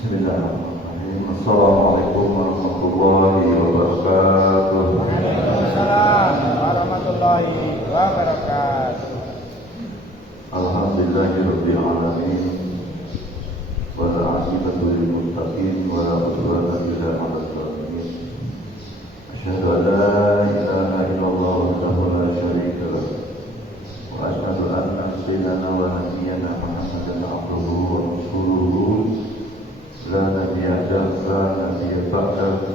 Bismillahirrahmanirrahim. Assalamualaikum warahmatullahi wabarakatuh. Waalaikumsalam warahmatullahi wabarakatuh. Alhamdulillahirabbil alamin. Wal 'aqibatu lil muttaqin wa la 'udwana illa 'alal zalimin. Asyhadu an la ilaha illallah wahdahu la syarika lah. Wa asyhadu anna sayyidana wa nabiyyana Muhammadan 'abduhu wa rasuluhu. La nabiyya jalsa nabiyya ba'da.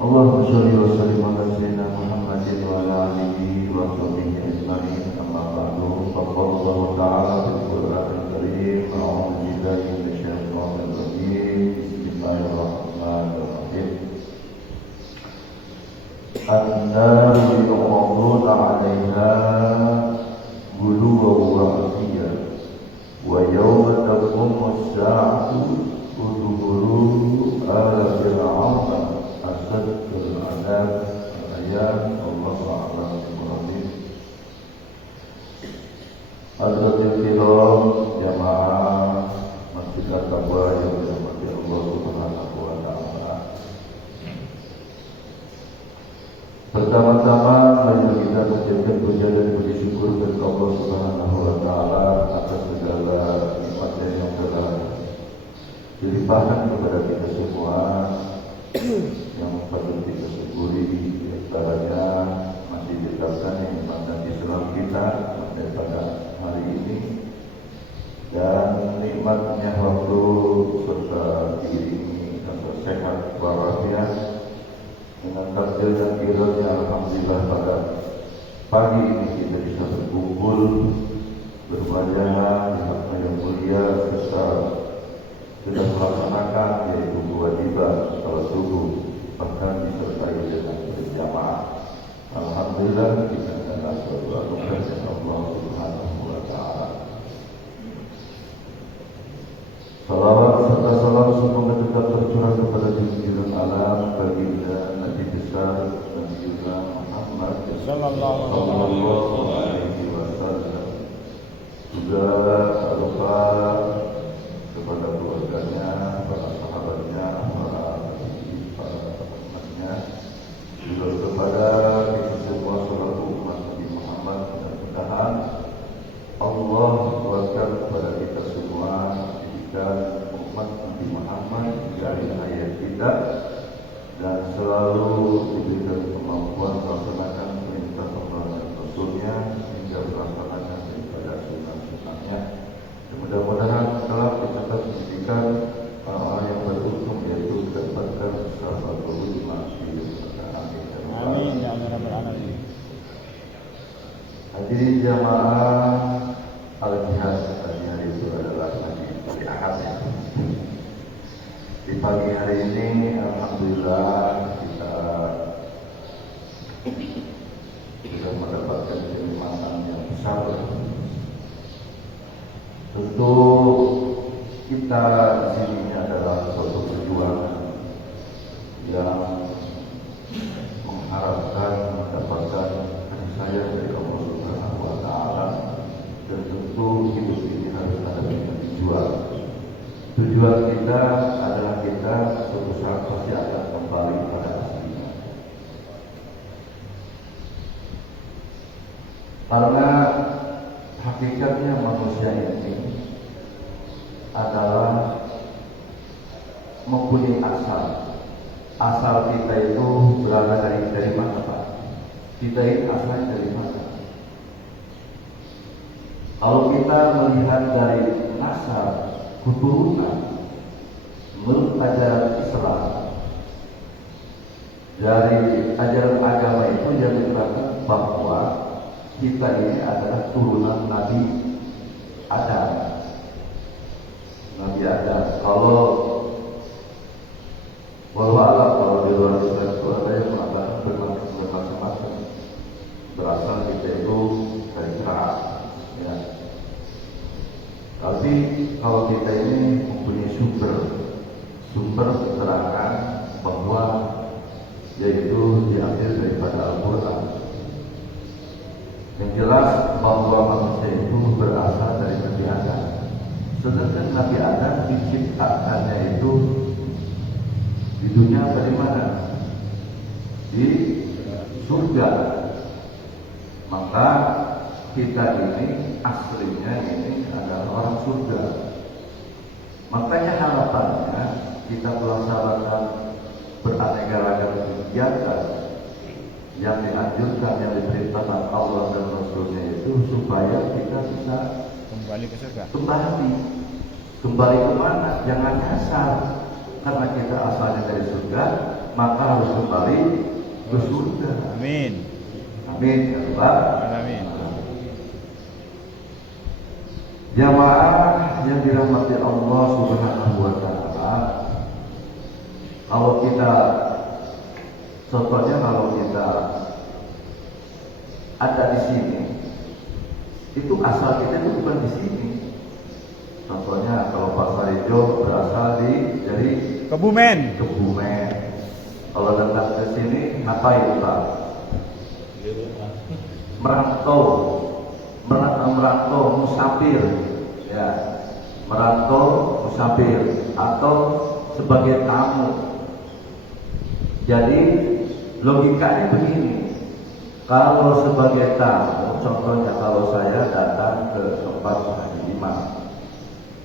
Allahumma sholli wa sallim ala sayyidina Muhammadin wa ala alihi wa sahbihi ajma'in. Amma ba'du. Faqala ta'ala fil Qur'anil Karim. A'udzu billahi minasyaitonir rajim. Bismillahirrahmanirrahim. An-naru yu'raduna 'alaiha ghuluwan wa 'ashiyyan. Wa yawma taqumu as-sa'atu udkhulu ala fir'auna asaddul 'adzab. Ayat Allah Ta'ala Ibrahim. Hadirin kiram jamaah Masjid At-Taqwa yang dirahmati Allah Subhanahu wa Ta'ala. Pertama-tama marilah kita mengucapkan puja dan puji syukur kepada Allah Subhanahu wa Ta'ala atas segala nikmatnya yang telah dilimpahkan kepada kita semua, yang patut kita syukuri. Di antaranya masih ditetapkan yang mana Islam kita pada hari ini, dan nikmatnya waktu serta diiringi serta sehat walafiat dengan takdir dan kiranya. Alhamdulillah pada pagi ini kita bisa berkumpul berbahagia di hak yang mulia serta sudah melaksanakan yaitu kewajiban salat subuh, bahkan disertai dengan berjamaah. Alhamdulillah kita adalah suatu anugerah dari Allah Subhanahu wa Ta'ala. Salawat serta salam semoga tetap tercurah kepada junjungan alam baginda Nabi besar Nabi Muhammad sallallahu alaihi wasallam. Juga Allah buatkan kepada kita semua dijadikan umat Nabi Muhammad dari ayat kita dan selalu diberikan kemampuan melaksanakan perintah Allah dan Rasulnya hingga melaksanakan daripada sunnah-sunnahnya. Mudah-mudahan telah kita pendidikan orang yang beruntung yaitu mendapatkan syafaat lima di Amin ya rabbal alamin. Hadirin jamaah al-jihad hari itu adalah hari Ahad. Di pagi hari ini alhamdulillah kita sudah mendapatkan kenikmatan yang besar. Tentu kita di sini adalah suatu perjuangan yang mengharapkan mendapatkan kasih sayang dari Allah Subhanahu wa taala dan tentu hidup ini harus ada yang dijual. Tujuan kita adalah kita suatu saat pasti akan kembali pada aslinya. Karena hakikatnya manusia ini adalah mempunyai asal. Asal kita itu berasal dari mana, Pak? Kita ini asalnya dari mana? Kalau kita melihat dari nasab keturunan menurut ajaran Islam, dari ajaran agama itu yang diterangkan bahwa kita ini adalah turunan Nabi Adam. Nabi Adam. Kalau di luar Islam itu ada yang mengatakan bermacam-macam. Berasal kita itu dari keras, ya. Tapi kalau kita ini mempunyai sumber keterangan bahwa yaitu diambil daripada Al-Quran. Yang jelas bahwa manusia itu berasal dari Nabi Adam. Sedangkan Nabi Adam diciptakannya itu di dunia apa di mana? Di surga. Maka kita ini aslinya ini adalah orang surga. Makanya harapannya kita melaksanakan beraneka ragam kegiatan yang dianjurkan, yang diperintahkan Allah dan Rasulnya itu supaya kita bisa Kembali ke surga. Kembali kemana? Jangan nyasar. Karena kita asalnya dari surga, maka harus kembali ke surga. Amin. Amin ya Pak. Amin. Jamaah yang dirahmati Allah Subhanahu wa taala. Kalau kita ada di sini, itu asal kita itu bukan di sini. Contohnya kalau Pak Sarijo berasal dari Kebumen. Kalau datang ke sini ngapain Pak? Merantau musafir, ya. Merantau musafir atau sebagai tamu. Jadi logikanya begini. Kalau sebagai tamu, contohnya kalau saya datang ke tempat Pak Haji Imam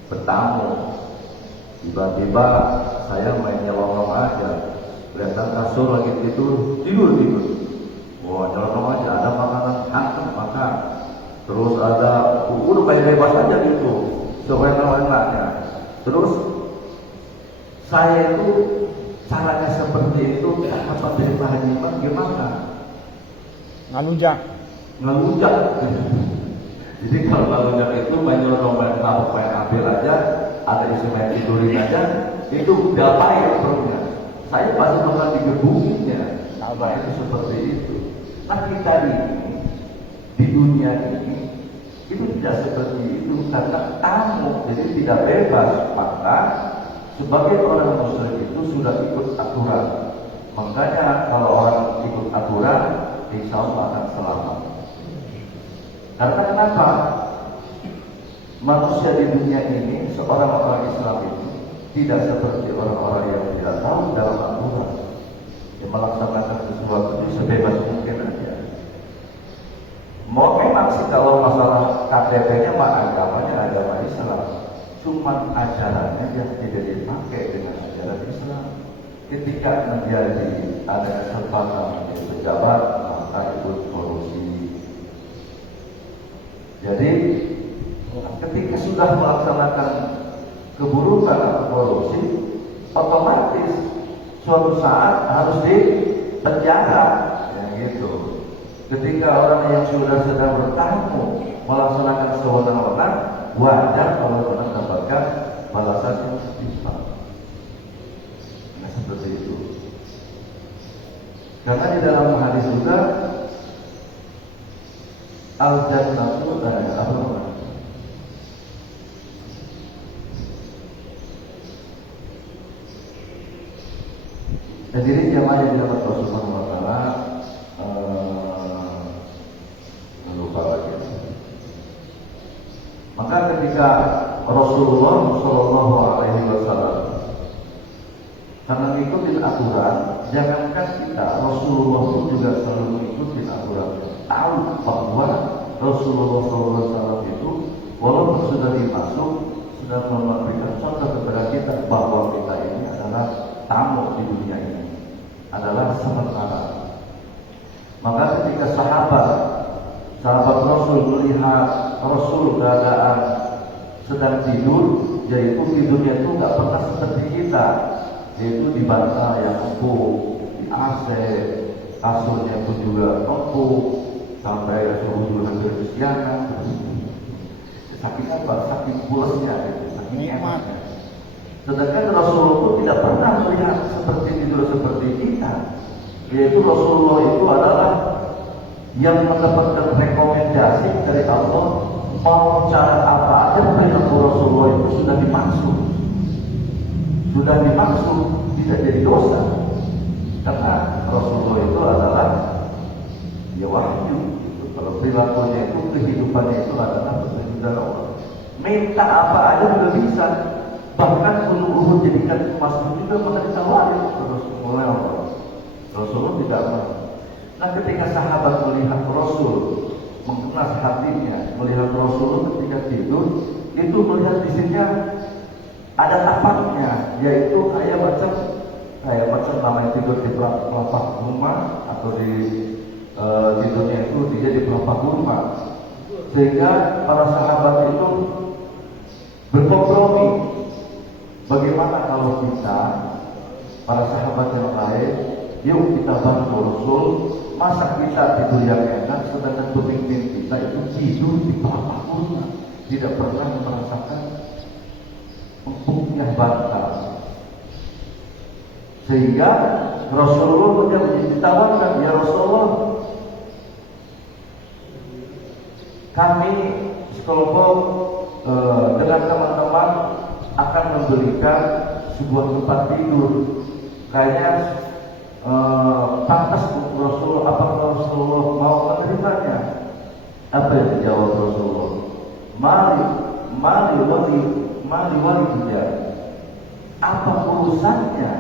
bertamu, tiba-tiba saya main nyelonong aja, kelihatan kasur lagi tidur. Wah, nyelonong aja, ada makanan hangat makan, terus ada udah kayak bebas aja gitu, seenak-enaknya. Terus saya itu caranya seperti itu, apa dari Pak Haji Imam gimana? Ngalunjak. Jadi kalau ngalunjak itu main nyelonong, main tabuk, main ambil aja, ada bisa main tidurin aja, itu udah payah perutnya. Saya pasti bakal digebukinya. Nah, itu seperti itu. Nah kita ini di dunia ini itu tidak seperti itu karena tamu, jadi tidak bebas. Maka sebagai orang muslim itu sudah ikut aturan. Makanya kalau orang ikut aturan, insya Allah akan selamat. Karena kenapa? Manusia di dunia ini, seorang orang Islam itu tidak seperti orang-orang yang tidak tahu dalam aturan, yang melaksanakan sesuatu itu sebebas mungkin aja. Mau memang sih kalau masalah KTP-nya mah agamanya agama Islam, cuma ajarannya yang tidak dipakai dengan ajaran Islam. Ketika menjadi ada kesempatan menjadi pejabat, maka itu korupsi. Jadi ketika sudah melaksanakan keburukan atau korupsi, otomatis suatu saat harus dipenjara, ya gitu. Ketika orang yang sudah sedang bertamu melaksanakan sewenang-wenang, wajar kalau mendapatkan balasan yang setimpal. Nah, seperti itu. Karena di dalam hadis juga al-jannatu dan al-nar. Hadirin jamaah yang dirahmati Allah Subhanahu wa taala, lupa lagi. Maka ketika Rasulullah Shallallahu Alaihi Wasallam karena mengikuti aturan, jangankan kita, Rasulullah pun juga selalu mengikuti aturan. Tahu bahwa Rasulullah Shallallahu Alaihi Wasallam itu walaupun sudah dimasuk, sudah memberikan contoh kepada kita bahwa kita ini adalah tamu di dunia ini, adalah sementara. Maka ketika sahabat Rasul melihat Rasul keadaan sedang tidur, yaitu tidurnya itu nggak pernah seperti kita, yaitu di bantal yang empuk, di AC, kasurnya pun juga empuk, sampai suhu hampir kesiangan. Saking apa? Saking pulasnya, saking enaknya. Sedangkan Rasulullah itu tidak pernah melihat seperti tidur seperti kita, yaitu Rasulullah itu adalah yang mendapatkan rekomendasi dari Allah, mau cara apa aja perilaku Rasulullah itu sudah dimaksud, tidak jadi dosa. Karena Rasulullah itu adalah ya wahyu. Kalau perilakunya itu, kehidupannya itu adalah petunjuk dari Allah. Minta apa aja sudah bisa. Bahkan gunung Uhud jadikan emas juga maka ditawarin terus oleh Allah. Rasulullah tidak mau. Nah, ketika sahabat melihat Rasul, mengenal hatinya, melihat Rasul ketika tidur, itu melihat di sini ada tapaknya, yaitu kayak macam namanya tidur di pelapak rumah atau di tidurnya itu dia di pelapak rumah, sehingga para sahabat itu berkompromi. Bagaimana kalau kita, para sahabat yang lain, yuk kita bantu Rasul, masa kita tidur yang enak, sedangkan pemimpin kita itu tidur di pelapak rumah, tidak pernah merasakan empuknya bantal. Sehingga Rasulullah ditawarkan, ya Rasulullah, kami sekelompok dengan teman-teman akan memberikan sebuah tempat tidur. Kayaknya pantas untuk Rasulullah. Apakah Rasulullah mau menerimanya? Apa yang dijawab Rasulullah? Mali wali dia. Apa urusannya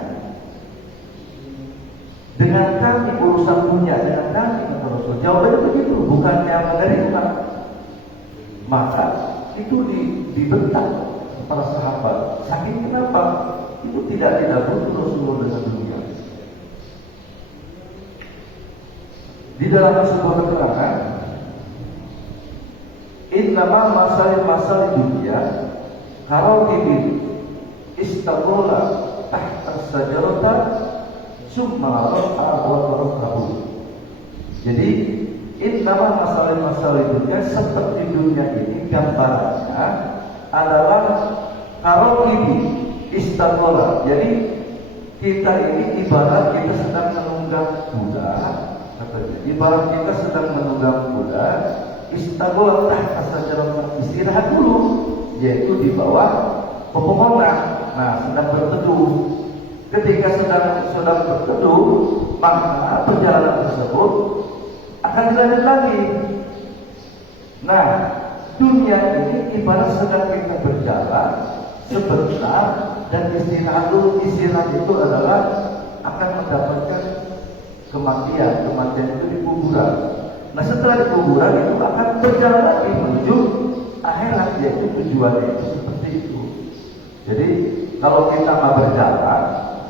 dengan kami? Urusan punya dengan kami, kata Rasul. Jawabannya begitu, bukannya menerima. Maka itu dibentak para sahabat. Saking kenapa? Itu tidak butuh Rasulullah dengan dunia. Di dalam sebuah keterangan, innama masalah dunia harokibin istagola tahta sajarata summa ra'a wa tarakahu. Jadi innama masalah dunia, seperti dunia ini gambarannya adalah harokibi istagola. Jadi kita ini ibarat kita sedang menunggang kuda. Ibarat kita sedang menunggang kuda, istagola tahta sajarata, istirahat dulu, yaitu di bawah pepohonan. Nah, sedang berteduh. Ketika sedang berteduh, maka perjalanan tersebut akan dilanjut lagi. Nah, dunia ini ibarat sedang kita berjalan sebentar dan istirahat dulu. Istirahat itu adalah akan mendapatkan kematian. Kematian itu di kuburan. Nah, setelah di kuburan itu akan berjalan lagi menuju akhirat, yaitu tujuannya itu seperti itu. Jadi kalau kita nggak berjalan,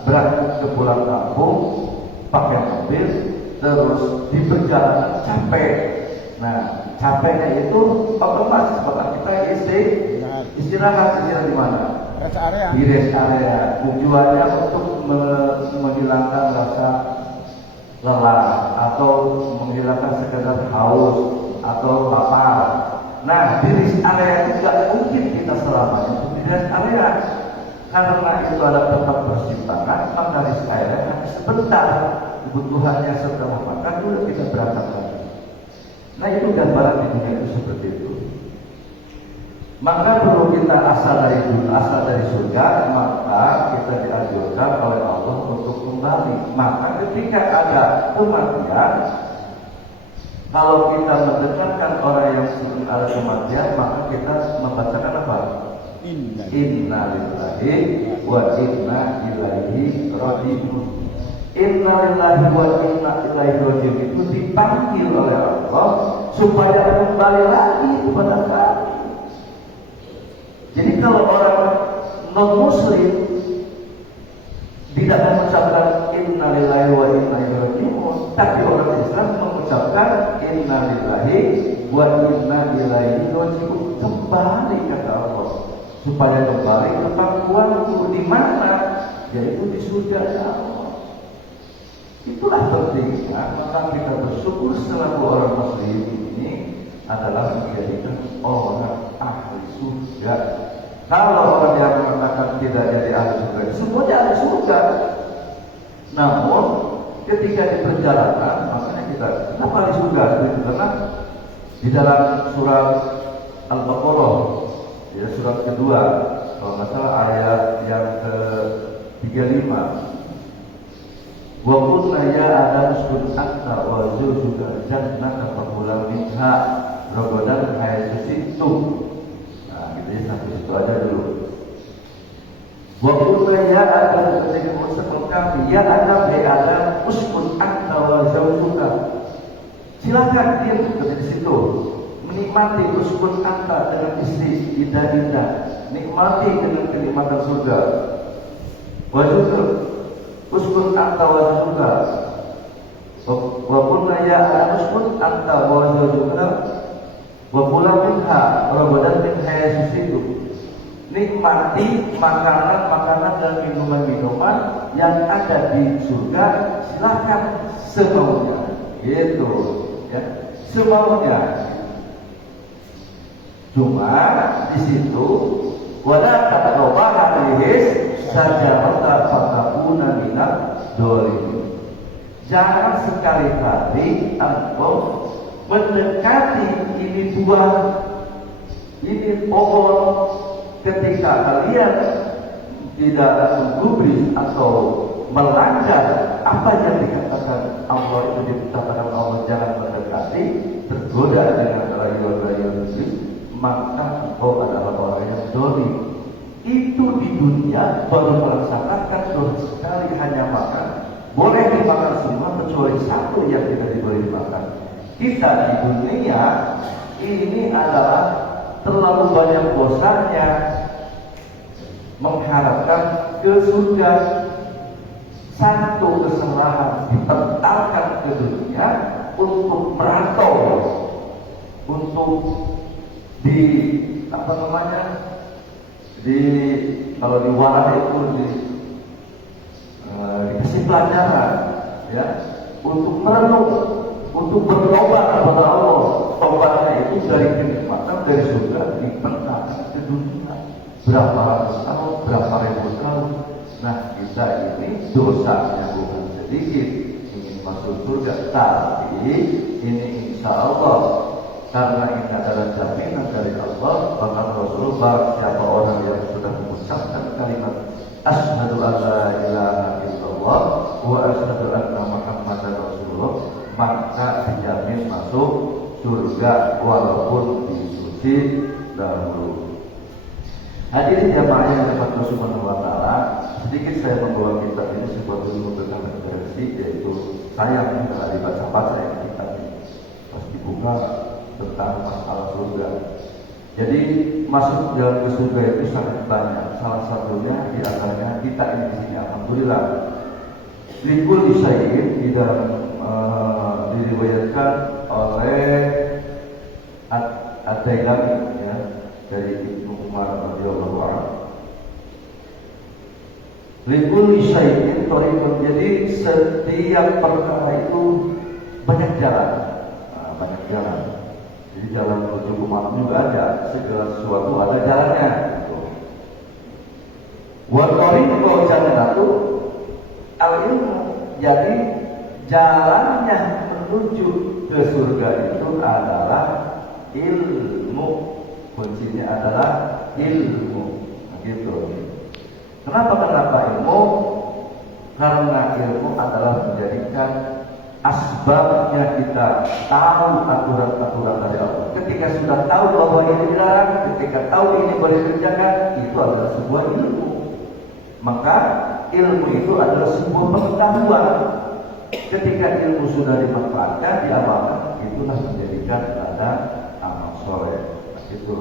berangkat ke pulang kampung, pakai mobil, terus di perjalanan capek. Nah, capeknya itu otomatis bapak kita istirahat di mana? Rest area. Di rest area. Tujuannya untuk menghilangkan rasa lelah atau menghilangkan sekedar haus atau lapar. Nah, di rest area itu tidak mungkin kita selamanya untuk di rest area. Karena itu ada tempat persimpangan, maka rest area sebentar kebutuhannya setelah makan sudah kita berangkat lagi. Nah, itu gambaran di dunia itu seperti itu. Maka perlu kita asal dari surga, maka kita dianjurkan oleh Allah untuk kembali. Maka ketika ada kematian, kalau kita mendengarkan orang yang sedang ada kematian, maka kita membacakan apa? Inna lillahi wa inna ilaihi raji'un. Inna lillahi wa inna ilaihi raji'un itu dipanggil oleh Allah supaya kembali lagi kepada kami. Jadi kalau orang non-muslim tidak mengucapkan inna lillahi wa inna ilaihi raji'un, tapi orang Islam mengucapkan inna lillahi wa inna ilaihi raji'un, kembali kata Allah, supaya kembali ke pangkuanku di mana, yaitu di surga Allah. Itulah pentingnya maka kita bersyukur selaku orang muslim ini adalah menjadikan orang ahli surga. Kalau orang yang mengatakan tidak jadi ahli surga, semuanya ahli surga. Namun ketika di perjalanan, makanya kita kenapa ahli surga? Karena di dalam surat Al-Baqarah, ya surat kedua, kalau nggak salah ayat yang ke-35. Wa qulna ya Adam uskun anta wa zawjuka jannata fakula minha ragadan haythu shi'tum. Nah, gitu ya, sampai situ aja dulu. Wa qulna ya Adam, ketika mengucapkan kami, ya Adam, hai Adam, uskun anta wa zawjuka. Silakan diam di situ. Menikmati uskun anta dengan istri indah-indah. Nikmati dengan kenikmatan surga. Wa zawjuka uskun anta wa zawjuka wa qulna ya Adam uskun anta wa zawjuka wa kula minha ragadan min haythu shi'tum. Nikmati makanan dan minuman yang ada di surga, silakan semaunya, gitu ya, semaunya. Cuma di situ wala taqrabu hadhihi sajarata fatakuna minad dzalimin. Jangan sekali-kali engkau mendekati ini pohon ketika kalian tidak menggubris atau melanggar apa yang dikatakan Allah, itu dikatakan Allah jangan mendekati, tergoda dengan rayu-rayu iblis, maka engkau adalah orang yang zalim. Itu di dunia baru melaksanakan dosa sekali hanya makan, boleh dimakan semua kecuali satu yang tidak boleh dimakan. Kita di dunia ini adalah terlalu banyak dosanya mengharapkan ke surga. Satu kesalahan dipentalkan ke dunia untuk merantau, untuk kalau di wadah itu dikasih pelajaran, ya, untuk merenung, untuk bertobat kepada Allah. Tobatnya itu dari kenikmatan dari surga dipentalkan ke dunia. Berapa ratus tahun, berapa ribu tahun. Nah, kita ini dosanya bukan sedikit, ingin masuk surga, tapi ini insya Allah, karena ini adalah jaminan dari Allah. Bahkan Rasulullah, siapa orang yang sudah mengucapkan kalimat asyhadu an la ilaha illallah wa asyhadu anna Muhammadar Rasulullah, maka dijamin masuk surga walaupun diuji dahulu. Hadirin jamaah yang dapat Allah Subhanahu wa taala, sedikit saya membawa kitab ini sebuah ilmu tentang referensi, yaitu sayang kalau dibaca-baca yang kita pas dibuka tentang masalah surga. Jadi masuk jalan ke surga itu sangat banyak. Salah satunya di antaranya kita ini di sini, alhamdulillah. Likul Syai'in di dalam diriwayatkan oleh Ad-Dailami ya, dari Ibnu Umar radhiyallahu anhu. Likul Syai'in thariqun, jadi setiap perkara itu banyak jalan, banyak jalan. Jadi jalan menuju rumah juga ada, segala sesuatu ada jalannya. Watoriqo jalanatu al-ilmu, jadi jalannya menuju ke surga itu adalah ilmu. Kuncinya adalah ilmu. Nah, gitu. Kenapa ilmu? Karena ilmu adalah menjadikan asbabnya kita tahu aturan-aturan dari Allah. Ketika sudah tahu bahwa ini dilarang, ketika tahu ini boleh kerjakan, itu adalah sebuah ilmu. Maka ilmu itu adalah sebuah pengetahuan. Ketika ilmu sudah dimanfaatkan, diamalkan, itulah menjadikan ada amal soleh. Nah, gitu.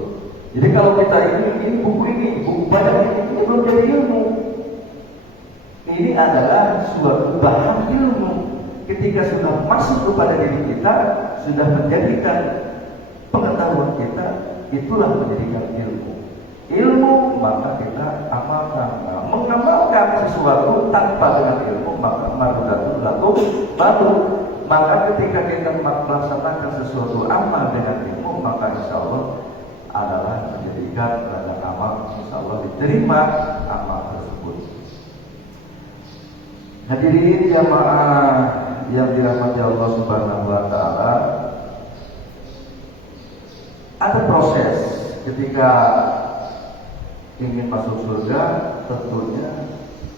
Jadi kalau kita ini buku banyak ini belum jadi ilmu. Ini adalah suatu bahan ilmu. Ketika sudah masuk kepada diri kita, sudah menjadikan pengetahuan kita, itulah menjadikan ilmu. Ilmu maka kita amalkan. Nah, mengamalkan sesuatu tanpa dengan ilmu maka marudatul lakum baru. Maka ketika kita melaksanakan sesuatu amal dengan ilmu, maka insya Allah adalah menjadikan ladang amal, insya Allah diterima amal tersebut. Hadirin jamaah yang dirahmati Allah Subhanahu wa taala, ada proses ketika ingin masuk surga. Tentunya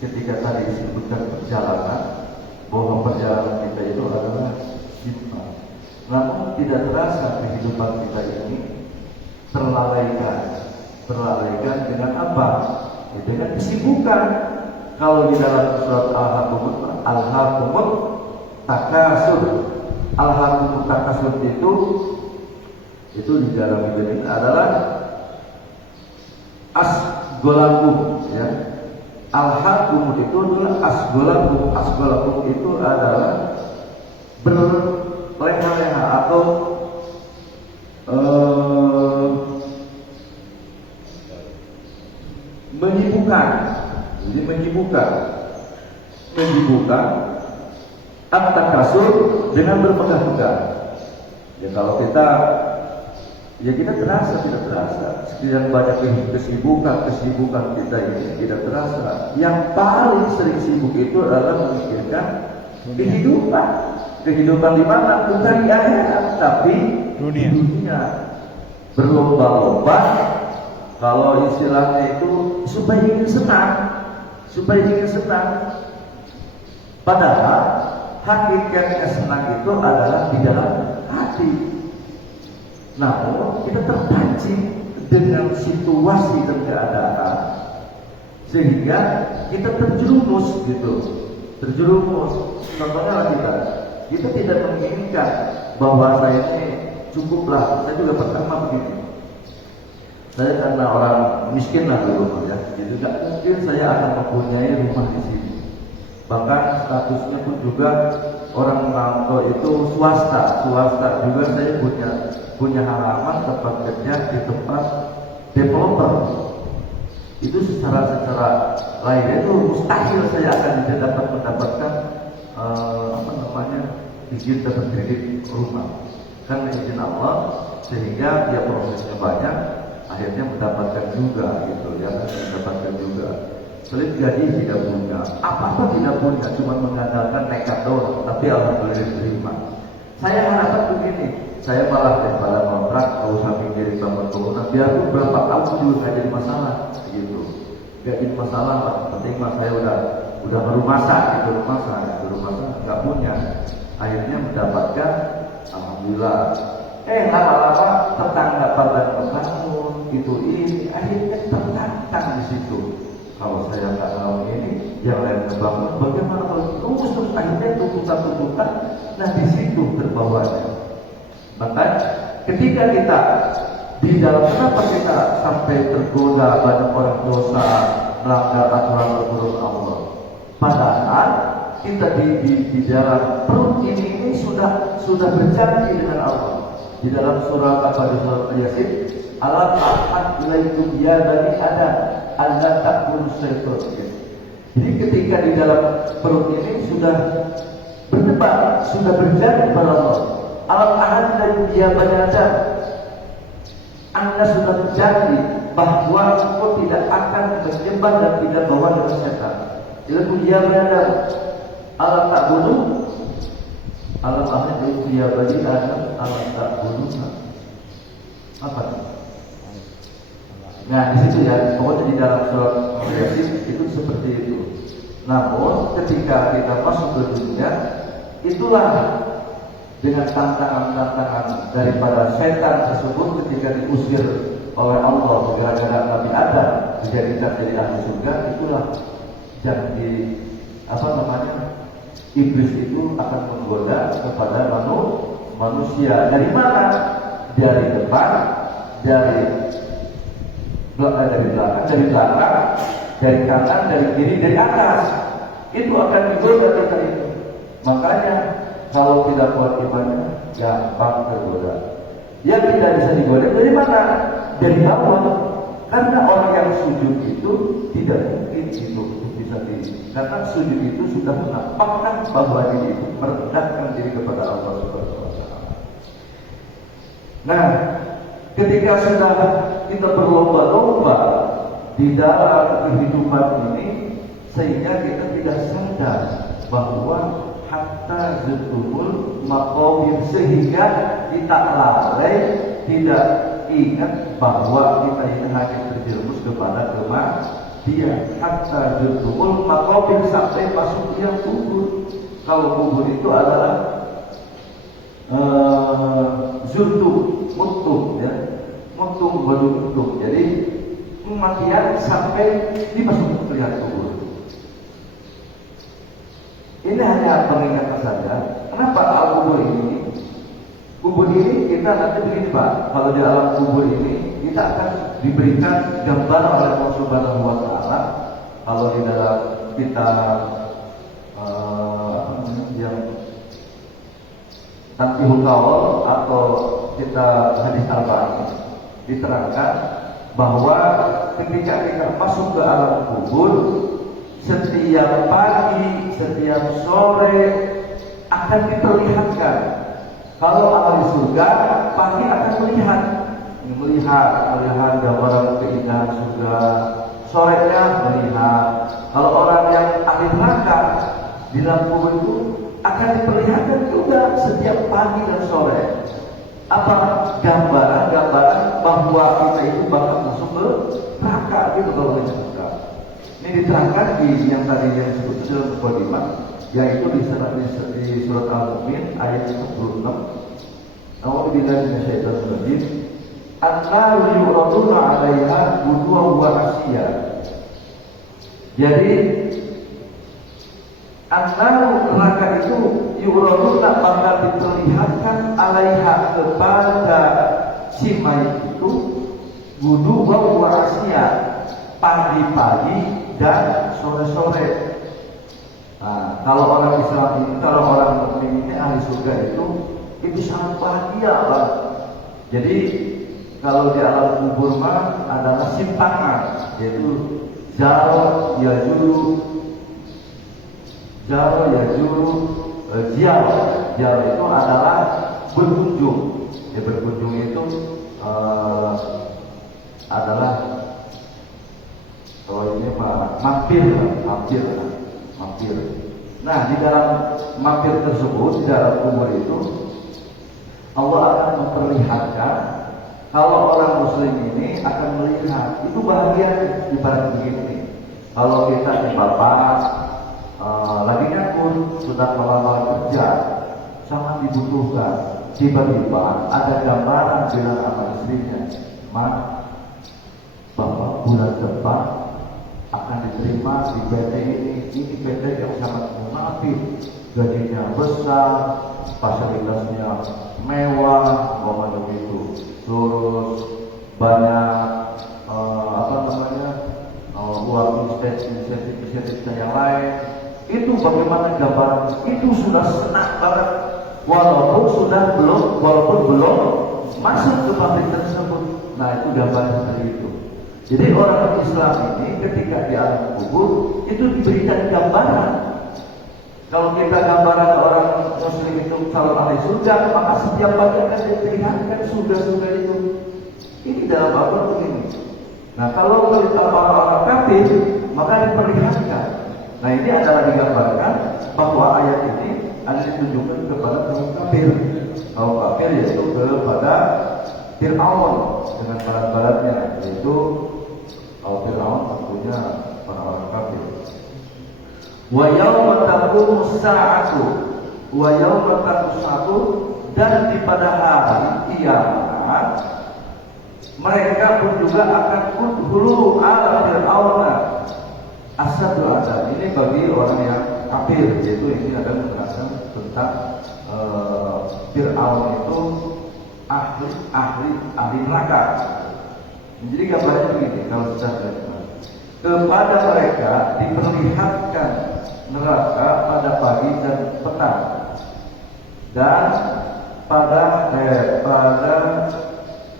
ketika tadi disebutkan perjalanan, bahwa perjalanan kita itu adalah hikmah. Namun tidak terasa kehidupan kita ini terlalaikan dengan apa? Dengan kesibukan. Kalau di dalam surat Al-Hakumut Takasur, Al-Hakumut Takasur itu di dalam ini adalah asgolakum ya. Al-Hakumut itu adalah asgolakum. Asgolakum itu adalah berleha-leha atau menyibukkan. Jadi menyibukkan at-takasur dengan bermegah-megah. Ya kalau kita terasa tidak terasa. Sekian banyak kesibukan kita ini tidak terasa. Yang paling sering sibuk itu adalah memikirkan kehidupan di mana? Bukan di akhirat, tapi dunia. Berlomba-lomba. Kalau istilahnya itu supaya ingin senang. Padahal hakikatnya senang itu adalah di dalam hati. Namun kita terpancing dengan situasi dan keadaan sehingga kita terjerumus gitu. Contohnya kita tidak menginginkan bahwa saya ini cukuplah. Saya juga pertama begini. Saya karena orang miskin lah dulu ya, jadi tidak mungkin saya akan mempunyai rumah di sini. Bahkan statusnya pun juga orang merantau itu swasta juga. Saya punya halaman tempat kerja di tempat developer. Itu secara lain itu mustahil saya akan dapat mendapatkan izin dapat kredit rumah. Karena izin Allah, sehingga dia prosesnya banyak. Akhirnya mendapatkan juga gitu ya, mendapatkan juga. Sulit gaji tidak punya, apa-apa tidak punya, cuma mengandalkan nekat doang, tapi alhamdulillah diterima. Saya harapkan begini, saya malah daripada kontrak, kalau usah mikirin bangun bangunan, biarpun berapa tahun juga nggak jadi masalah, gitu. Nggak jadi masalah, penting mas saya udah rumah sakit, nggak punya. Akhirnya mendapatkan, alhamdulillah. Lama-lama tetangga pada membangun ini akhirnya tertantang di situ. Kalau saya nggak mau ini, yang lain membangun, bagaimana kalau terus akhirnya tuntutan, nah di situ terbawanya. Maka ketika kita di dalam kenapa kita sampai tergoda banyak orang dosa melanggar aturan turun Allah? Padahal kita di dalam perut ini sudah berjanji dengan Allah. Di dalam surah apa, di surah Yasin, alam ahad ilaikum ya bani adam alla ta'kulu syaitan. Jadi ketika di dalam perut ini sudah berdebat, sudah berjanji kepada Allah. Alam ahad ilaikum ya bani adam, Anda sudah berjanji bahwa engkau tidak akan menyembah dan tidak bawa dengan setan. Ilmu dia benar. Alam tak bunuh. Alam ahad ilmu dia bagi Adam. Alam tak bunuh. Apa? Nah di situ ya, pokoknya di dalam surat Yasin itu seperti itu. Namun ketika kita masuk ke dunia, itulah dengan tantangan-tantangan daripada setan tersebut ketika diusir oleh Allah gara-gara Nabi Adam dijadikan jadi ahli surga, itulah janji iblis itu akan menggoda kepada manusia. Dari mana? Dari depan, dari belakang, dari kanan, dari kiri, dari atas. Itu akan digoda kita itu. Makanya kalau tidak kuat imannya, gampang tergoda. Yang tidak bisa digoda dari mana? Dari bawah. Karena orang yang sujud itu tidak mungkin itu bisa karena sujud itu sudah menampakkan bahwa diri itu merendahkan diri kepada Allah Subhanahu wa taala. Nah, ketika sudah kita berlomba-lomba di dalam kehidupan ini, sehingga kita tidak sadar bahwa hatta zutumul maqabir, sehingga kita lalai, tidak ingat bahwa kita ini hanya terjerumus kepada kematian. Hatta zutumul maqabir, sampai masuk yang kubur. Kalau kubur itu adalah zurtum, mutum, ya, mutum baru mutum. Jadi kematian sampai dimasuki ke lihat kubur. Ini hanya pengingat saja. Kenapa kubur ini? Kubur ini kita nanti begini Pak. Kalau di alam kubur ini kita akan diberikan gambaran oleh Allah Subhanahu wa taala. Kalau di dalam kita yang Tanbihul Qaul atau kita hadis arba'in diterangkan bahwa ketika kita masuk ke alam kubur, setiap pagi, setiap sore akan diperlihatkan. Kalau ahli surga pagi akan melihat gambaran keindahan surga, sorenya melihat. Kalau orang yang ahli neraka di dalam kubur itu akan diperlihatkan juga setiap pagi dan sore. Apa gambaran bahwa kita itu bakal masuk ke neraka gitu kalau kita suka. Ini diterangkan di yang tadi yang disebut dalam mukadimah, yaitu di surat Al-Mu'min ayat 46. A'udzubillahi minasyaitonir rajim. An-naru yu'raduna 'alaiha ghuduwan wa 'ashiyya. Jadi an-naru, neraka itu yu'raduna, bakal diperlihatkan 'alaiha, kepada si mayit itu, ghuduwan wa 'ashiyya, pagi-pagi dan sore-sore. Nah, kalau orang Islam ini, kalau orang mukmin ini ahli surga itu sangat bahagia lah. Jadi kalau di alam kubur mah adalah simpangan, yaitu jauh yajuru, jauh itu adalah berkunjung. Ya, berkunjung itu adalah ini mampir. Nah, di dalam mampir tersebut, di dalam kubur itu, Allah akan memperlihatkan. Kalau orang muslim ini akan melihat, itu bahagia ibarat begini. Kalau kita di bapak lagi nganggur, sudah melamar kerja, sangat dibutuhkan. Tiba-tiba ada gambaran bilang sama istrinya, "Mak, bapak bulan depan akan diterima di PT ini PT yang sangat munafik, gajinya besar, fasilitasnya mewah, itu. Terus banyak uang insentif yang lain. Itu bagaimana gambaran itu sudah senang banget walaupun belum masuk ke pabrik tersebut. Nah, itu gambaran seperti itu. Jadi orang Islam ini ketika di alam kubur itu diberikan gambaran. Kalau kita gambaran orang Muslim itu calon ahli surga, maka setiap pagi akan diperlihatkan surga-surga itu. Ini dalam Al-Quran begini. Nah, kalau orang-orang kafir, maka diperlihatkan. Nah, ini adalah digambarkan bahwa ayat ini ada ditunjukkan kepada kaum kafir. Kaum kafir yaitu kepada Fir'aun dengan barat-baratnya, yaitu Fir'aun tentunya orang-orang kafir. Wa yauma taqumu sa'atu wa yauma taqumu, dan di pada hari kiamat mereka pun juga akan udhulu ala fir'auna asadul adab. Ini bagi orang yang kafir, yaitu ini akan menjelaskan tentang Fir'aun itu ahli neraka. Jadi gambarnya begini, kalau secara kepada mereka diperlihatkan neraka pada pagi dan petang, dan pada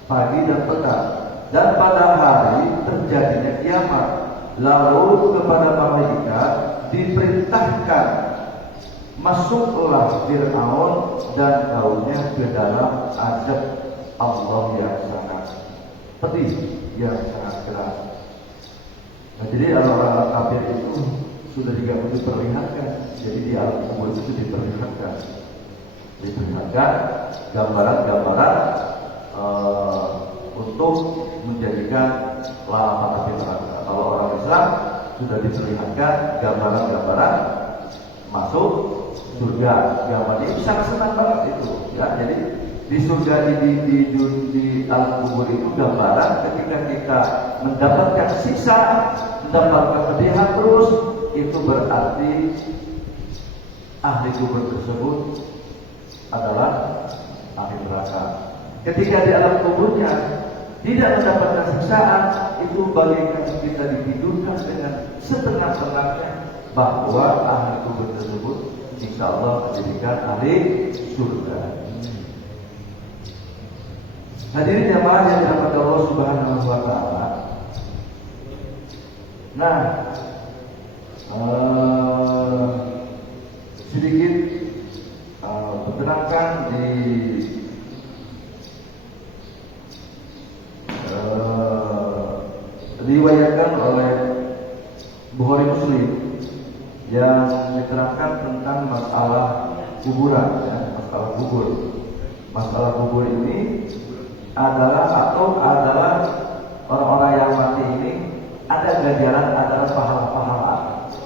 pagi dan petang, dan pada hari terjadinya kiamat. Lalu kepada mereka diperintahkan, masuklah Fir'aun dan kaumnya ke dalam azab Allah yang sangat pedih, yang sangat keras. Nah, jadi orang-orang kafir itu sudah diperlihatkan. Jadi di alam kubur itu diperlihatkan gambaran-gambaran untuk menjadikan lapangan api neraka. Kalau orang Islam sudah diperlihatkan gambaran-gambaran masuk surga. Gambarnya itu sangat senang banget itu. Ya, jadi di surga di alam kubur itu gambaran ketika kita mendapatkan siksa, mendapatkan kepedihan terus, itu berarti ahli kubur tersebut adalah ahli neraka. Ketika di alam kuburnya tidak mendapatkan siksaan, itu bagaikan kita ditidurkan dengan setengah-setengahnya, bahwa ahli kubur tersebut insya Allah menjadikan ahli surga. Hadirin jamaah yang dirahmati Allah Subhanahu wa taala. Nah, sedikit berterangkan diriwayatkan oleh Bukhari Muslim yang diterangkan tentang masalah kuburan, ya, masalah kubur. Masalah kubur ini adalah orang-orang yang mati ini ada ganjaran, adalah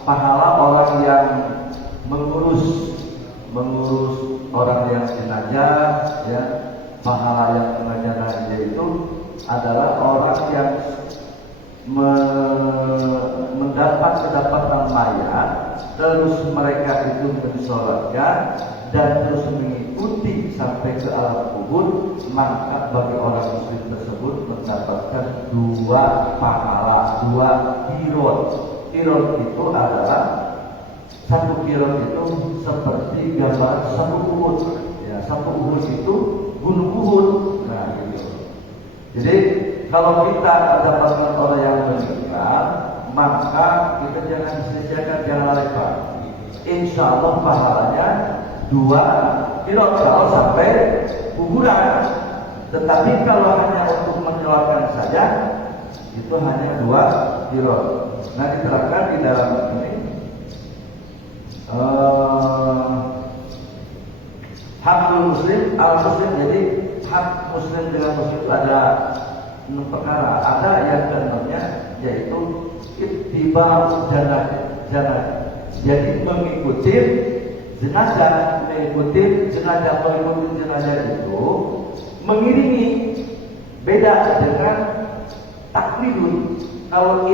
pahala orang yang mengurus orang yang jenazah, ya. Pahala yang mengajarkan itu adalah orang yang mendapat kedapatan mayat, terus mereka itu mensolatkan dan terus mengikuti sampai ke alam kubur, maka bagi orang muslim tersebut mendapatkan dua pahala, dua kirot. Kirot itu adalah satu kirot itu seperti gambar satu Uhud, ya, satu Uhud itu gunung Uhud. Nah, gitu. Jadi kalau kita dapatkan orang yang meninggal, maka kita jangan sia-siakan, jangan lalaikan. Insya Allah pahalanya 2 kirot kalau sampai kuburan. Tetapi kalau hanya untuk menyolatkan saja, itu hanya 2 kirot. Nah, diterangkan di dalam ini hakul muslim, al muslim. Jadi hak muslim dengan muslim itu ada 6 perkara. Ada yang keenamnya yaitu ittiba'u janazah. Jadi mengikuti jenazah itu mengiringi. Beda dengan taklidun. Kalau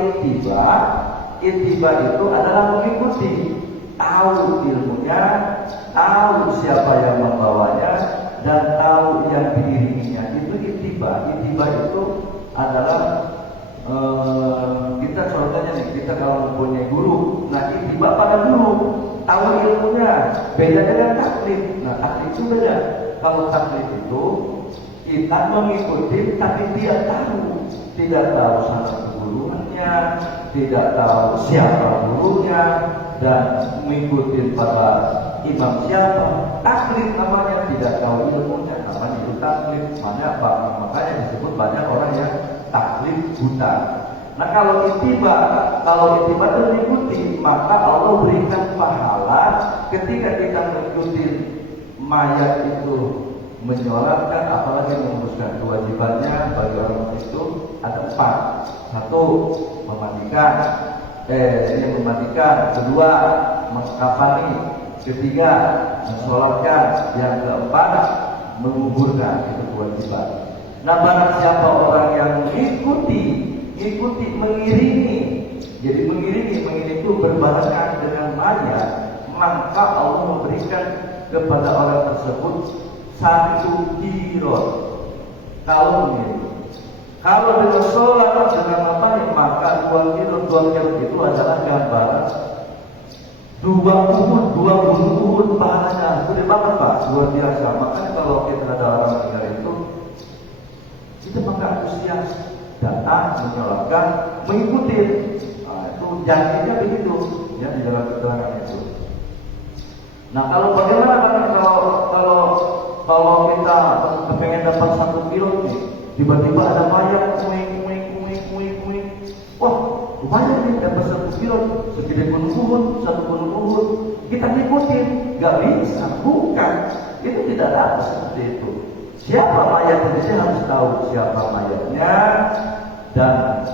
ittiba itu adalah mengikuti, tahu ilmunya, tahu siapa yang membawanya, dan tahu yang diiringinya. Itu ittiba. Ittiba itu adalah kita contohnya nih, kita kalau mempunyai guru, nah tiba pada guru, tahu ilmunya, beda dengan taklid. Nah taklid itu beda. Kalau taklid itu kita mengikuti tapi tidak tahu sana gurunya, tidak tahu siapa gurunya, dan mengikuti pada imam siapa. Taklid namanya, tidak tahu ilmunya, namanya itu taklid. Makanya disebut banyak orang yang taklid buta. Nah kalau itiba itu mengikuti, maka Allah berikan pahala ketika kita mengikuti mayat itu menyolatkan, apalagi menguruskan kewajibannya bagi orang itu ada 4. 1, memandikan, kedua, mengkafani, ketiga, mensolatkan, yang keempat, menguburkan, itu kewajiban. Nah barang siapa orang yang mengikuti, mengiringi, jadi mengiringi itu berbarengan dengan mayat, maka Allah memberikan kepada orang tersebut 1 kirot. Kalau mengiringi, kalau dengan sholat dengan apa, maka 2 kirot itu adalah gambaran 2 gunung Uhud pahalanya. Gede banget Pak, luar biasa. Makanya kalau kita ada orang dengar itu, kita maka antusias datang, menyolatkan, mengikuti. Nah, itu janjinya begitu, ya di dalam keterangan itu. Nah kalau bagaimana kalau kita pengen dapat 1 kilo nih, tiba-tiba ada mayat kuing. Wah, lumayan nih dapat 1 kilo, segede gunung Uhud, 1 gunung Uhud. Kita ngikutin, nggak bisa, bukan. Itu tidak ada seperti itu. Siapa mayatnya, dia harus tahu siapa mayatnya dan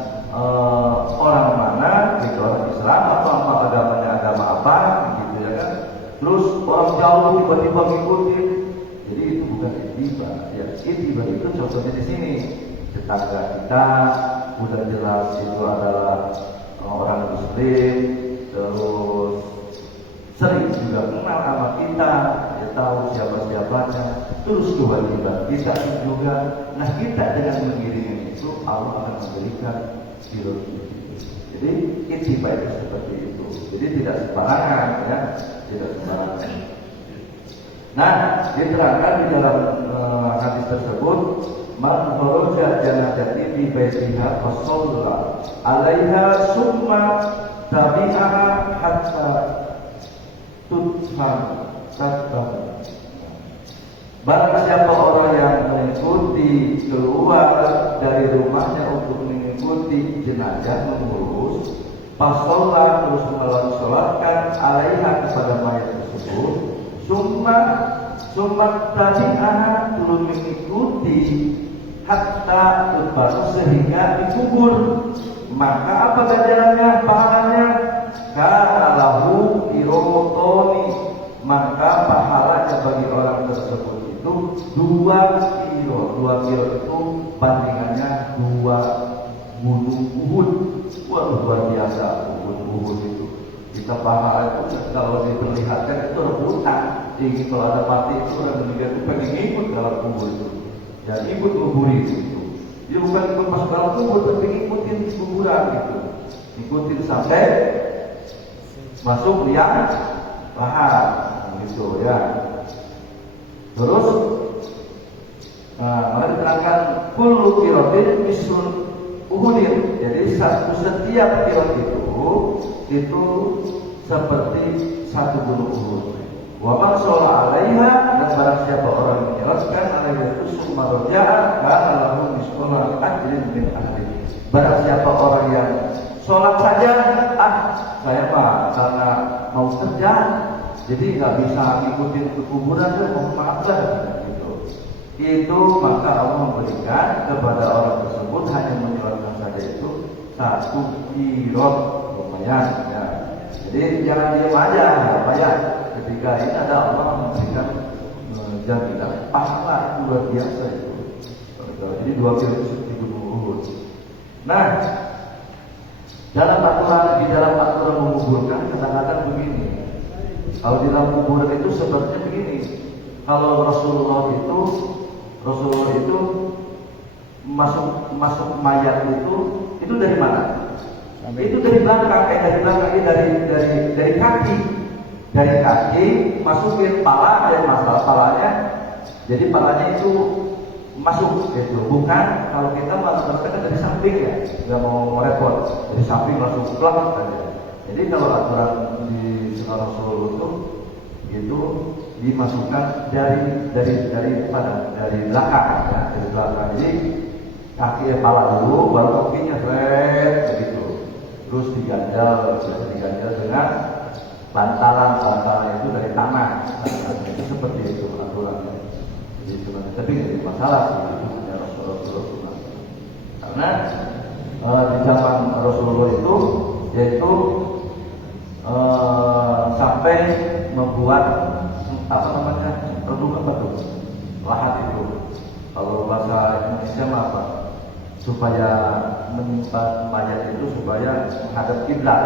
orang mana, gitu, orang Islam atau agamanya agama apa, gitu ya kan. Terus orang jauh tiba-tiba ngikutin. Jadi itu bukan itiba. Ya, itiba itu contohnya di sini. Tetangga kita udah jelas itu adalah orang Muslim, terus sering juga kenal sama kita, dia tahu siapa-siapanya, terus kewajiban kita juga. Nah kita dengan mengiringi itu Allah akan memberikan kilo itu. Jadi itiba itu seperti itu. Jadi tidak sembarangan, ya, tidak sembarangan. Nah diterangkan di dalam hadis tersebut, man kharaja janazati bi baitiha fa shalla 'alaiha summa tabi'aha hatta tudhan tatbah. Barang siapa orang yang mengikuti keluar dari rumahnya untuk mengikuti jenazah, mengurus, pas sholat terus sholatkan 'alaiha kepada mayat tersebut, summa tabi'aha turun mengikuti hatta tudhan sehingga dikubur, maka apa ganjarannya, pahalanya? Kana lahu kirotoni, maka pahalanya bagi orang tersebut itu 2 kilo. 2 kilo itu bandingannya 2 gunung Uhud. Wah luar biasa gunung Uhud itu. Kita pahala itu kalau diperlihatkan itu rebutan. Ingin kalau ada mati itu orang meninggal itu pengen ikut dalam kubur itu dan ikut kuburi itu. Dia bukan ikut masuk dalam kubur, tapi ikutin kuburan gitu. Ikutin sampai masuk liang lahat, gitu ya. Terus, mari diterangkan kullu qirotin mislun Uhudin. Jadi setiap kirot itu seperti 1 gunung Uhud. Wa man shalla 'alaiha, dan barang siapa orang yang menjelaskan alaiha itu summa raja'an kana lahu mislu ajrin min ahli. Barang siapa orang yang sholat saja, saya mah karena mau kerja, jadi nggak bisa ngikutin ke kuburan, mau maaf lah, gitu. Itu maka Allah memberikan kepada orang tersebut hanya menyolatkan saja itu 1 kirot, lumayan ya. Jadi jangan diam aja, apa ya? Ketika ini ada Allah memberikan jaminan pahala luar biasa itu. Jadi 2 kirot itu seperti gunung Uhud. Nah, di dalam aturan menguburkan kadang-kadang begini. Kalau di dalam kuburan itu sebenarnya begini. Kalau Rasulullah itu masuk mayat itu dari mana? Sampai Itu dari belakang, dari kaki. Dari kaki masukin pala, ada masalah palanya. Jadi palanya itu masuk gitu. Bukan kalau kita melakukan dari samping ya, nggak mau repot. Dari samping langsung plak saja. Jadi kalau aturan di sekolah Rasulullah itu dimasukkan dari mana? Dari belakang ya, dari belakang. Jadi kaki pala dulu, baru kakinya begitu. Terus diganjal dengan bantalan itu dari tanah. Itu seperti itu aturannya. Jadi sebenarnya, tapi tidak masalah sih itu punya Rasulullah. Karena di zaman Rasulullah itu yaitu sampai membuat produk lahat itu. Kalau bahasa Indonesia apa? Supaya menyimpan mayat itu supaya menghadap kiblat.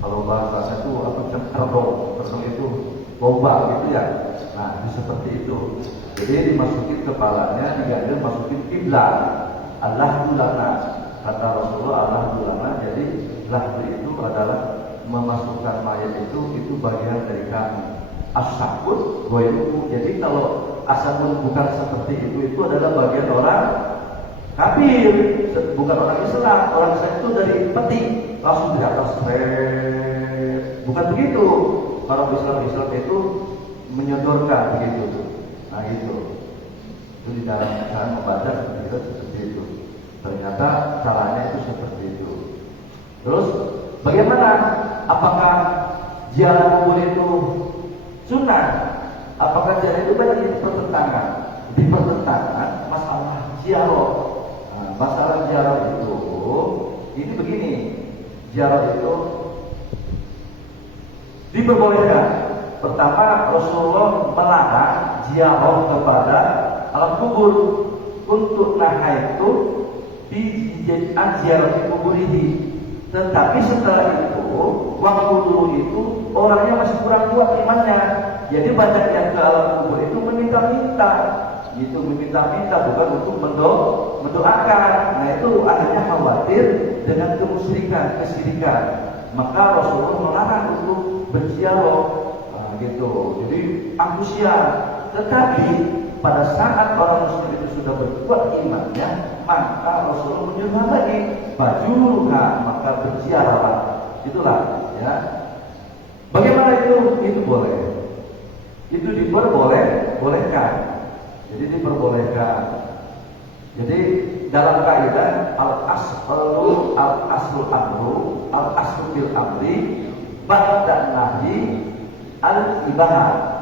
Kalau bahasa itu terdong itu lubang gitu ya. Nah, seperti itu. Jadi dimasukin kepalanya, diganjel masukin kiblat. Allah tulana. Kata Rasulullah Allah tulana. Jadi lahdu itu adalah memasukkan mayat itu bagian dari kami. As-sakut goyuku. Jadi kalau asabun bukan seperti itu adalah bagian orang kafir, bukan orang Islam. Orang Islam itu dari peti langsung di atas. Bukan begitu. Kalau Islam itu menyodorkan begitu. Nah itu di dalam cara membaca seperti itu. Ternyata caranya itu seperti itu. Terus bagaimana? Apakah ziarah kubur itu sunnah? Apakah ziarah itu banyak dipertentangan? Dipertentangan masalah ziarah. Nah, masalah ziarah itu ini begini. Ziarah itu diperbolehkan. Pertama, Rasulullah melarang ziarah kepada alam kubur. Untuk itu dijadikan ziarah di kubur ini. Tetapi setelah itu, waktu dulu itu orangnya masih kurang kuat imannya. Jadi banyak yang ke alam kubur itu meminta-minta. Itu meminta-minta bukan untuk mendoakan. Nah itu akhirnya khawatir dengan kemusyrikan, kesyirikan. Maka Rasulullah melarang untuk berziarah. Gitu. Jadi antusias. Tetapi pada saat orang muslim itu sudah berkuat imannya, maka Rasulullah menyuruh lagi bajuha, maka berziarahlah. Itulah ya. Bagaimana itu? Itu boleh. Itu diperbolehkan. Jadi diperbolehkan. Jadi dalam kaidah al-aslu bil amri ba'da nahi al-ibahah.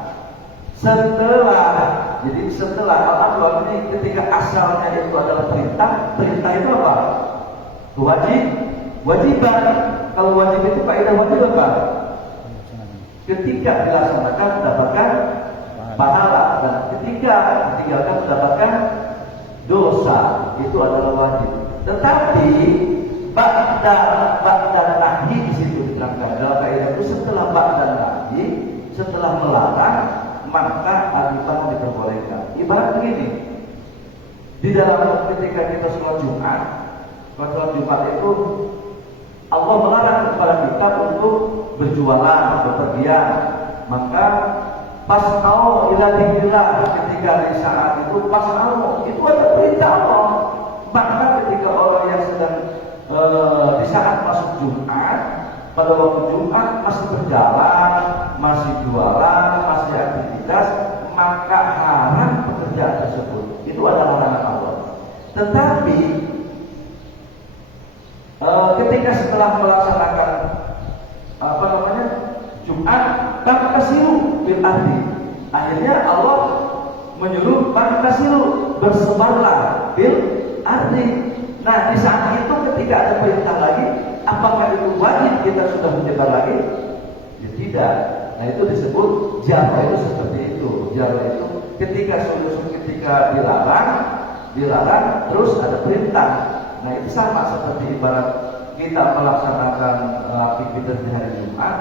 Setelah al-aslu ini ketika asalnya itu adalah perintah itu apa? Wajiban. Kalau wajib itu kaidah wajib apa? Ketika dilaksanakan mendapatkan pahala, dan ketika ditinggalkan mendapatkan dosa. Itu adalah wajib. Tetapi ba'da nahi di situ diterangkan dalam kaidah itu setelah ba'da nahi, setelah melarang, maka al-ibahah diperbolehkan. Ibarat begini, di dalam ketika kita sholat Jumat itu Allah melarang kepada kita untuk berjualan, berpergian. Maka pas'au ila dzikrillah, ketika di saat itu pas'au itu ada perintah Allah. Maka ketika orang yang sedang di saat masuk Jumat, pada waktu Jumat masih berjalan, masih jualan, masih aktivitas, maka haram pekerjaan tersebut. Itu adalah larangan Allah. Tetapi ketika setelah melaksanakan Jumat, fantasiru bil ardi. Akhirnya Allah menyuruh fantasiru, bersebarlah bil ardi. Nah, di saat itu ketika ada perintah lagi, apakah itu wajib kita sudah menyebar lagi? Ya, tidak. Nah, itu disebut ziarah itu seperti itu. Ziarah itu ketika dilarang terus ada perintah. Nah, itu sama seperti ibarat kita melaksanakan aktivitas di hari Jumat,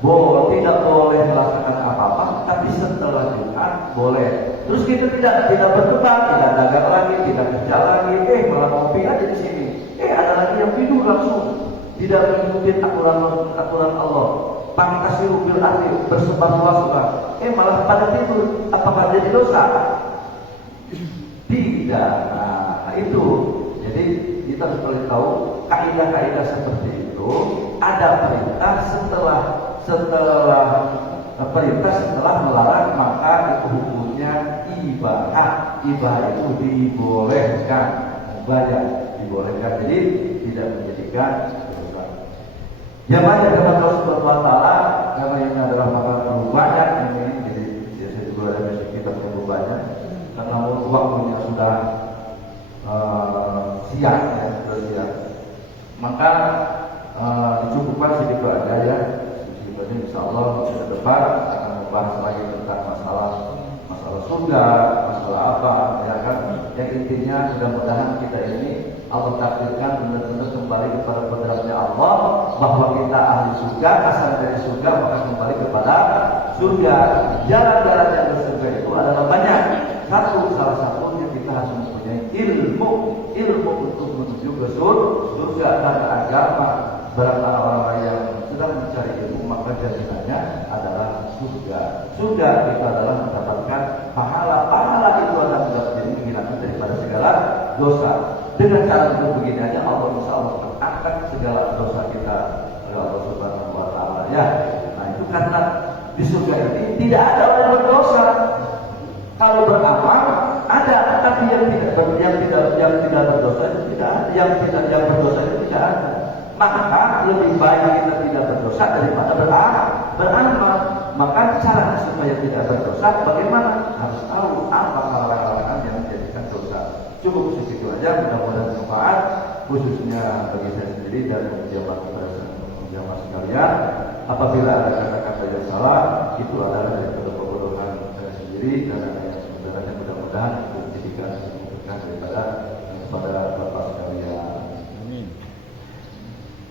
tidak boleh melaksanakan apa-apa, tapi setelah Jumat boleh. Terus kita tidak berdebat, tidak dagang lagi, tidak kerja lagi, malah ngopi aja di sini. Ada lagi yang tidur langsung, tidak mengikuti aturan Allah. Pangkasiru bil ardi, bersebar luas-luas. Malah pada tidur, apakah jadi dosa? Tidak. Nah, itu. Jadi kita harus tahu kaidah-kaidah seperti itu. Ada perintah setelah perintah setelah melarang, maka itu hukumnya ibahah. Ibahah itu dibolehkan, banyak dibolehkan. Jadi tidak menjadikan dosa. Yang banyak dapat Allah Subhanahu wa taala, karena ini adalah makanan banyak ini, jadi saya juga ada besok kita punya banyak. Karena waktunya sudah siang, sudah siang. Maka dicukupkan sedikit aja ya. Insya Allah ke depan akan membahas lagi tentang masalah surga, masalah apa, ya kan? Yang intinya mudah-mudahan kita ini Allah takdirkan benar-benar kembali kepada kodratnya Allah, bahwa kita ahli surga, asal dari surga maka kembali kepada surga. Jalan-jalan yang ke surga itu adalah banyak. Salah satunya kita harus mempunyai ilmu untuk menuju ke surga. Dan agama, barangkali orang yang sedang mencari ilmu, maka jaminannya adalah surga. Surga kita adalah mendapatkan pahala itu adalah mendapatkan menghilangkan daripada segala dosa. Dengan cara begini aja Allah insya Allah mengangkat segala dosa kita oleh Allah Subhanahu wa taala ya. Nah, itu karena di surga ini tidak ada orang berdosa. Kalau beramal ada, tapi yang tidak berdosa itu tidak ada, yang berdosa itu tidak ada. Maka lebih baik kita tidak berdosa daripada beramal. Maka cara supaya tidak berdosa bagaimana? Harus tahu apa larangan yang menjadikan dosa. Cukup segitu aja, mudah-mudahan bermanfaat khususnya bagi saya sendiri dan jamaah sekalian. Apabila ada kata-kata yang salah, itu adalah dari kebodohan saya sendiri dan ada yang sebenarnya mudah-mudahan itu dijadikan berkah daripada Bapak sekalian. Amin.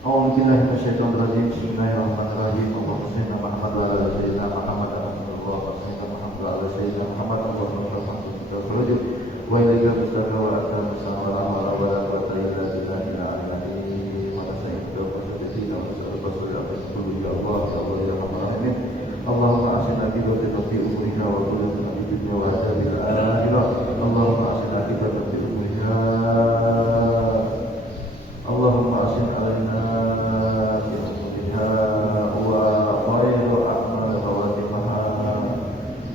Alhamdulillah, Bismillahirrahmanirrahim. Bismillahirrahmanirrahim. Allahumma shalli ala Muhammad wa ala sayyidina Muhammad wa ala sayyidina Muhammad wa ala wa ilaika mustaqim wa ala salam wa ala wa illa billahi al-aliyyil wa sayyidina wa sayyidina wa sayyidina wa sayyidina Allahumma aslih akibatana fi umurina wa qulubina fi dunya wa hadhihi al-akhirah. Allahumma aslih akibatana fi umurina. Allahumma aslih alaina fi umurina wa khairu a'mal khawatimaha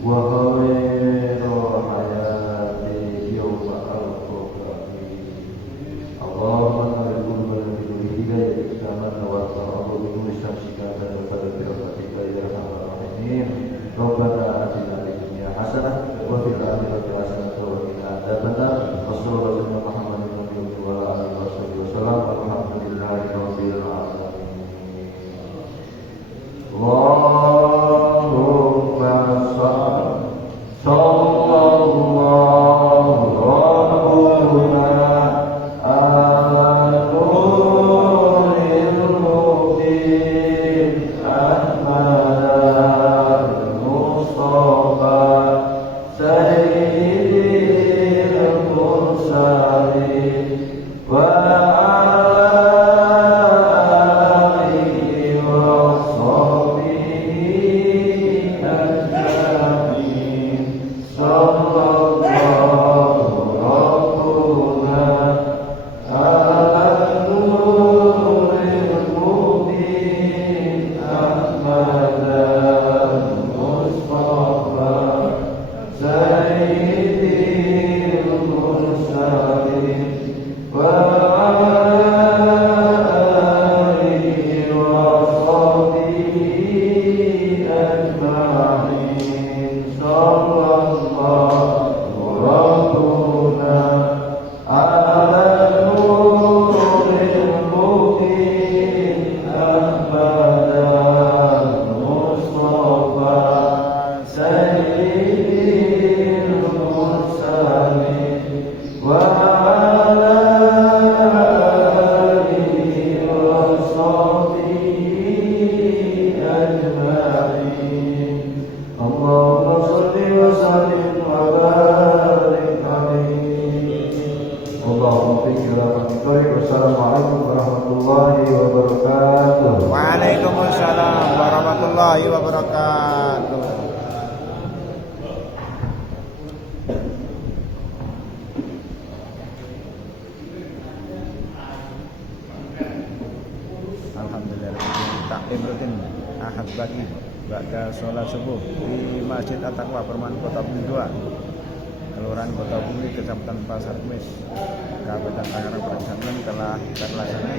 wa khairu hayati yawma al-qiyamah. Allahumma salli ala nabiyyina Muhammad wa ala alihi wa sahbihi Rabbana atina fid dunya hasanah wa fil akhirati hasanah wa qina adzabannar. Wassallallahu ala Muhammadin wa ala alihi wasallam. Alhamdulillahi rabbil alamin. Allahumma sallallahu wabarakatuh. Alhamdulillah, taklim rutin Ahad pagi ba'da sholat subuh di Masjid At-Taqwa Perumahan Kota Bumi 2, Kelurahan Kota Bumi, Kecamatan Pasar Kemis, Kabupaten Tangerang pada kesempatan telah terlaksana.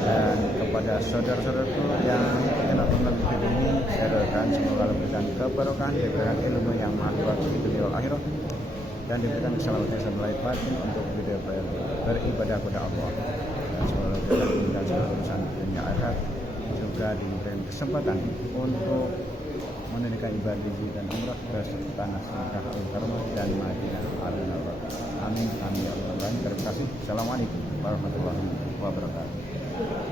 Dan kepada saudara-saudaraku yang kenal melalui video ini, saya doakan semoga Allah berikan keberkahan, diberikan ilmu yang manfaat di dunia wal akhirat, dan diberikan keselamatan serta lahir batin untuk kita beribadah kepada Allah. Dan semoga kita diberikan segala urusan dunia akhirat, juga diberikan kesempatan untuk menunaikan ibadah haji dan umrah ke tanah Mekah Al-Mukarramah dan Madinah Al-Munawwarah. Amin amin ya rabbal alamin. Terima kasih. Assalamualaikum warahmatullahi wabarakatuh.